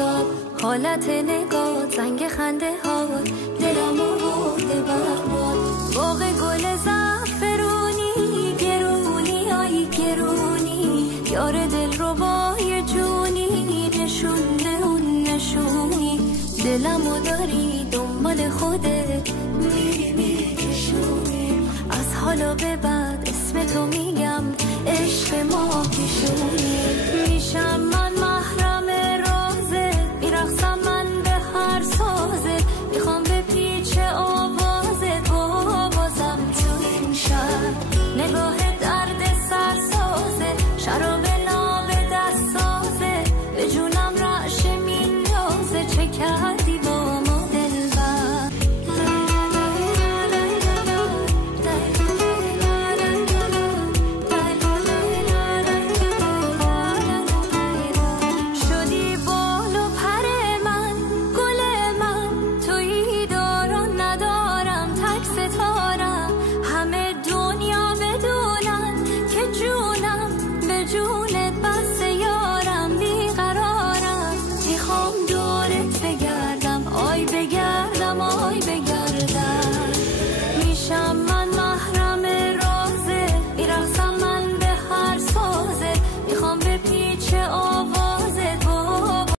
آفتاب، حالت نگاه، زنگ خنده ها، دلمو برده برباد. باغ گل زعفرونی، گرونی آی گرونی، یار دل رو بای جونی، نشونه اون نشونی، دلمو داری دنبال خودت میری میکشونی. از حالا به بعد اسم تو میگم، عشق ما پیشونی. میشم من محرم